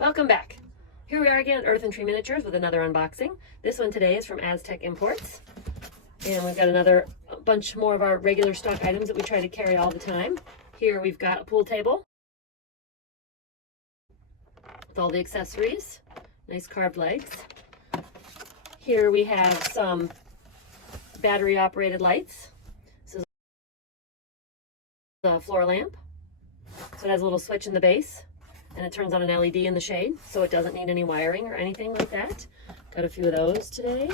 Welcome back. Here we are again at Earth and Tree Miniatures with another unboxing. This one today is from Aztec Imports. And we've got another bunch more of our regular stock items that we try to carry all the time. Here we've got a pool table with all the accessories. Nice carved legs. Here we have some battery operated lights. This is a floor lamp. So it has a little switch in the base and it turns on an LED in the shade, so it doesn't need any wiring or anything like that. Got a few of those today.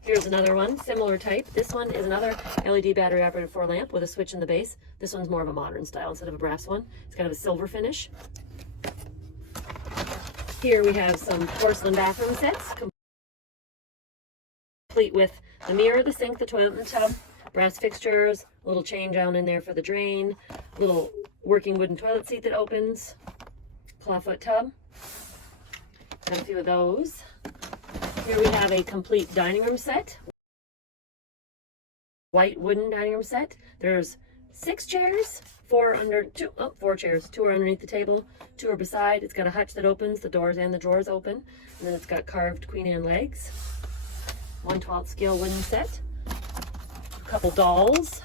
Here's another one, similar type. This one is another LED battery operated floor lamp with a switch in the base. This one's more of a modern style instead of a brass one. It's kind of a silver finish. Here we have some porcelain bathroom sets, complete with the mirror, the sink, the toilet, and the tub. Brass fixtures, a little chain down in there for the drain, little working wooden toilet seat that opens, clawfoot tub. Got a few of those. Here we have a complete dining room set. White wooden dining room set. There's 6 chairs, 4 chairs. 2 are underneath the table, 2 are beside. It's got a hutch that opens, the doors and the drawers open. And then it's got carved Queen Anne legs. 1/12 scale wooden set. A couple dolls.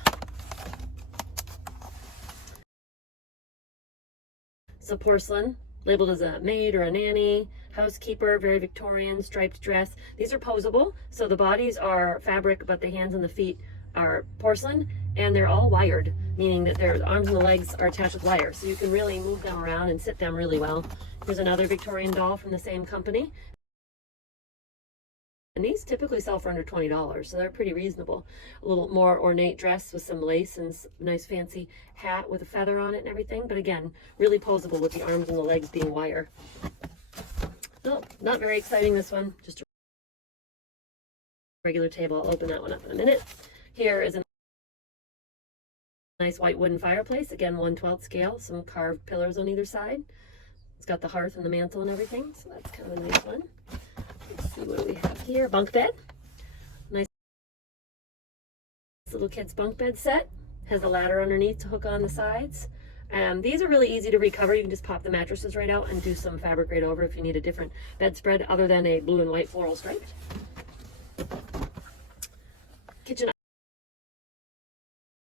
It's a porcelain, labeled as a maid or a nanny, housekeeper, very Victorian, striped dress. These are posable, so the bodies are fabric, but the hands and the feet are porcelain, and they're all wired, meaning that their arms and the legs are attached with wire, so you can really move them around and sit them really well. Here's another Victorian doll from the same company. And these typically sell for under $20, so they're pretty reasonable. A little more ornate dress with some lace and nice fancy hat with a feather on it and everything. But again, really posable with the arms and the legs being wire. Oh, not very exciting, this one. Just a regular table. I'll open that one up in a minute. Here is a nice white wooden fireplace. Again, 1/12 scale. Some carved pillars on either side. It's got the hearth and the mantle and everything, so that's kind of a nice one. Let's see, what do we have here? Bunk bed. Nice little kid's bunk bed set. Has a ladder underneath to hook on the sides. These are really easy to recover. You can just pop the mattresses right out and do some fabric right over if you need a different bedspread other than a blue and white floral striped. Kitchen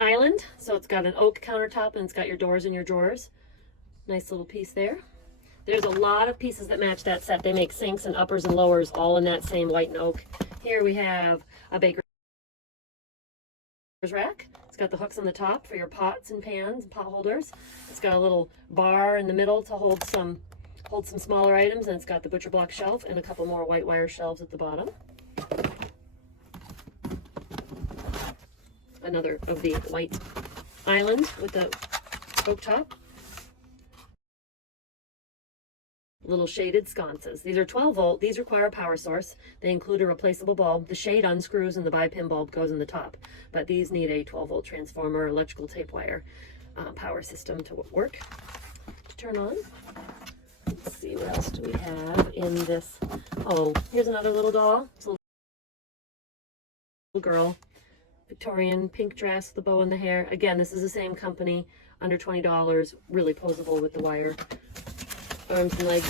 island. So it's got an oak countertop and it's got your doors and your drawers. Nice little piece there. There's a lot of pieces that match that set. They make sinks and uppers and lowers all in that same white and oak. Here we have a baker's rack. It's got the hooks on the top for your pots and pans and pot holders. It's got a little bar in the middle to hold some smaller items, and it's got the butcher block shelf and a couple more white wire shelves at the bottom. Another of the white island with the oak top. Little shaded sconces. These are 12 volt. These require a power source. They include a replaceable bulb. The shade unscrews and the bi-pin bulb goes in the top. But these need a 12 volt transformer, electrical tape wire power system to work. To turn on. Let's see, what else do we have in this? Oh, here's another little doll. It's a little girl. Victorian pink dress, the bow in the hair. Again, this is the same company, under $20. Really posable with the wire. Arms and legs.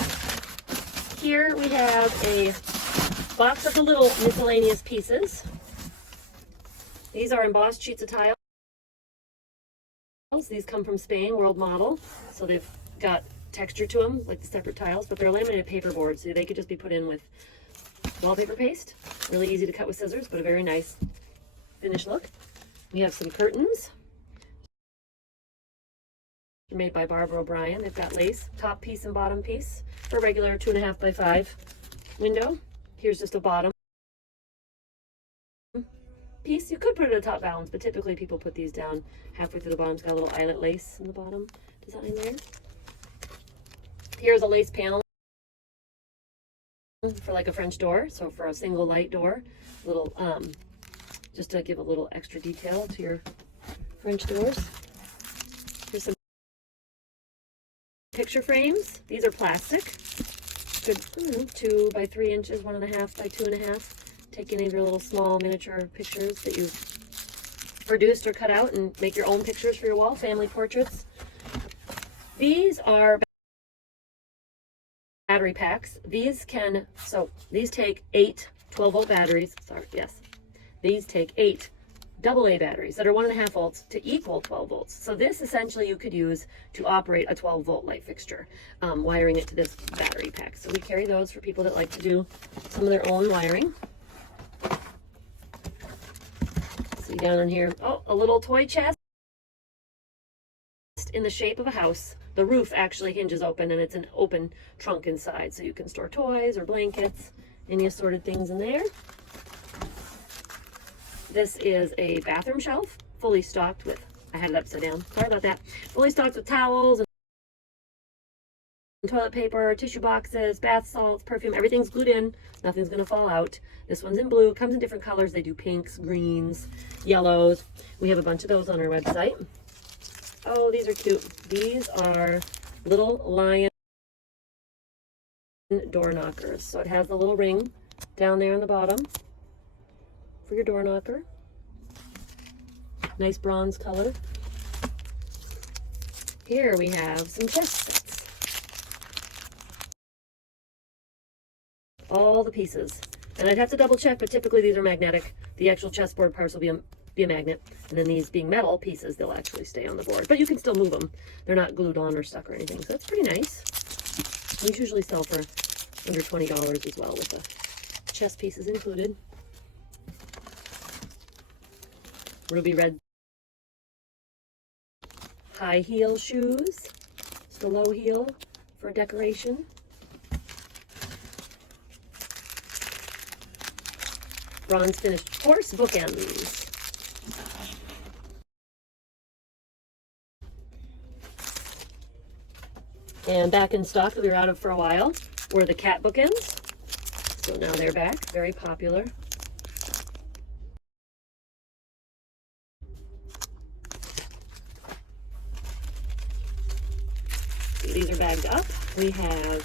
Here we have a box of the little miscellaneous pieces. These are embossed sheets of tile. These come from Spain, world model. So they've got texture to them, like the separate tiles, but they're laminated paperboard, so they could just be put in with wallpaper paste. Really easy to cut with scissors, but a very nice finished look. We have some curtains. Made by Barbara O'Brien. They've got lace, top piece and bottom piece for a regular 2.5 by 5 window. Here's just a bottom piece. You could put it at a top valance, but typically people put these down halfway through the bottom. It's got a little eyelet lace in the bottom design there. Here's a lace panel for like a French door, so for a single light door, little just to give a little extra detail to your French doors. Here's some picture frames. These are plastic. Good, 2 by 3 inches, 1.5 by 2.5. Take any of your little small miniature pictures that you've produced or cut out and make your own pictures for your wall, family portraits. These are battery packs. These take 8 12-volt batteries. Sorry, yes. These take 8 AA batteries that are 1.5 volts to equal 12 volts. So this essentially you could use to operate a 12-volt light fixture, wiring it to this battery pack. So we carry those for people that like to do some of their own wiring. See down in here, oh, a little toy chest in the shape of a house. The roof actually hinges open and it's an open trunk inside, so you can store toys or blankets, any assorted things in there. This is a bathroom shelf, fully stocked with, I had it upside down, sorry about that, fully stocked with towels and toilet paper, tissue boxes, bath salts, perfume, everything's glued in, nothing's gonna fall out. This one's in blue, comes in different colors. They do pinks, greens, yellows. We have a bunch of those on our website. Oh, these are cute. These are little lion door knockers. So it has the little ring down there on the bottom for your door knocker. Nice bronze color. Here we have some chest sets. All the pieces. And I'd have to double check, but typically these are magnetic. The actual chessboard parts will be a magnet. And then these being metal pieces, they'll actually stay on the board. But you can still move them. They're not glued on or stuck or anything. So that's pretty nice. These usually sell for under $20 as well with the chess pieces included. Ruby red high heel shoes. Just a low heel for decoration. Bronze finished horse bookends. And back in stock that we were out of for a while were the cat bookends. So now they're back, very popular. These are bagged up. We have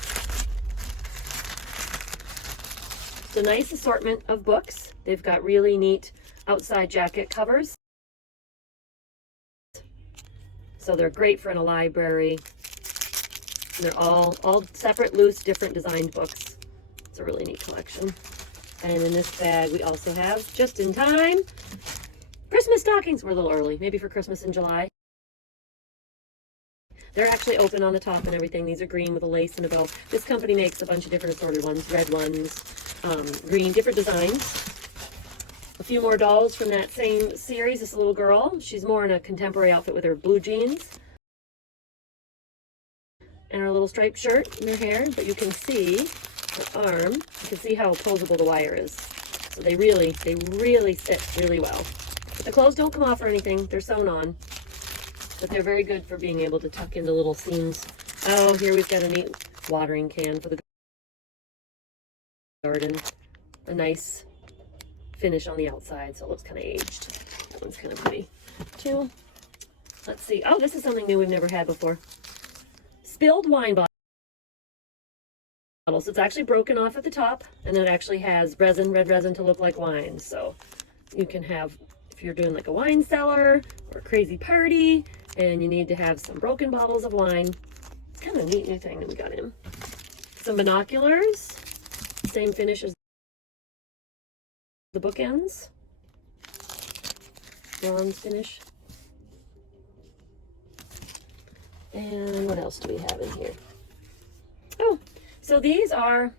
a nice assortment of books. They've got really neat outside jacket covers. So they're great for in a library. They're all separate, loose, different designed books. It's a really neat collection. And in this bag, we also have, just in time, Christmas stockings. We're a little early, maybe for Christmas in July. They're actually open on the top and everything. These are green with a lace and a bow. This company makes a bunch of different assorted ones, red ones, green, different designs. A few more dolls from that same series. This little girl, she's more in a contemporary outfit with her blue jeans and her little striped shirt and her hair, but you can see her arm. You can see how posable the wire is. So they really sit really well. But the clothes don't come off or anything. They're sewn on. But they're very good for being able to tuck into little seams. Oh, here we've got a neat watering can for the garden. A nice finish on the outside, so it looks kind of aged. That one's kind of pretty too. Let's see. Oh, this is something new we've never had before. Spilled wine bottles. It's actually broken off at the top, and then it actually has resin, red resin, to look like wine. So you can have, if you're doing like a wine cellar or a crazy party, and you need to have some broken bottles of wine. It's kind of a neat new thing that we got in. Some binoculars. Same finish as the bookends. Bronze finish. And what else do we have in here? Oh, so these are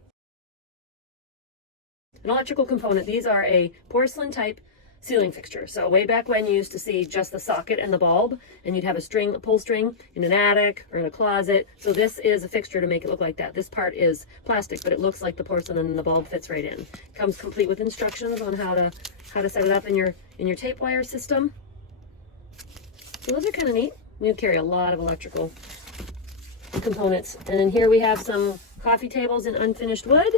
an electrical component. These are a porcelain type ceiling fixture. So way back when, you used to see just the socket and the bulb, and you'd have a pull string in an attic or in a closet. So this is a fixture to make it look like that. This part is plastic, but it looks like the porcelain, and the bulb fits right in. Comes complete with instructions on how to set it up in your tape wire system. So those are kind of neat. We carry a lot of electrical components. And then here we have some coffee tables in unfinished wood.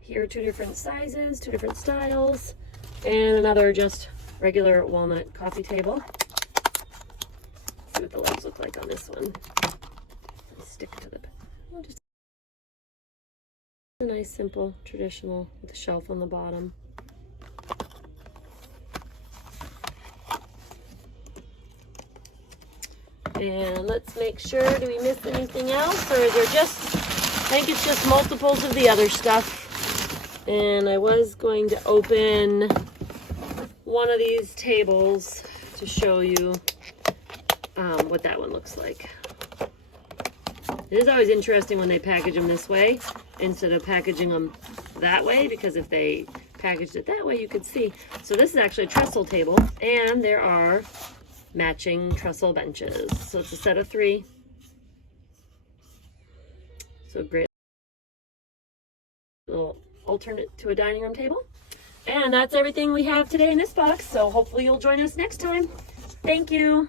Here are 2 different sizes, 2 different styles, and another just regular walnut coffee table. Let's see what the legs look like on this one. Let's stick to the, just a nice, simple, traditional with a shelf on the bottom. And let's make sure, do we miss anything else? Or is there just, I think it's just multiples of the other stuff. And I was going to open one of these tables to show you what that one looks like. It is always interesting when they package them this way instead of packaging them that way, because if they packaged it that way, you could see. So this is actually a trestle table, and there are matching trestle benches. So it's a set of 3. So great little alternate to a dining room table. And that's everything we have today in this box. So hopefully you'll join us next time. Thank you.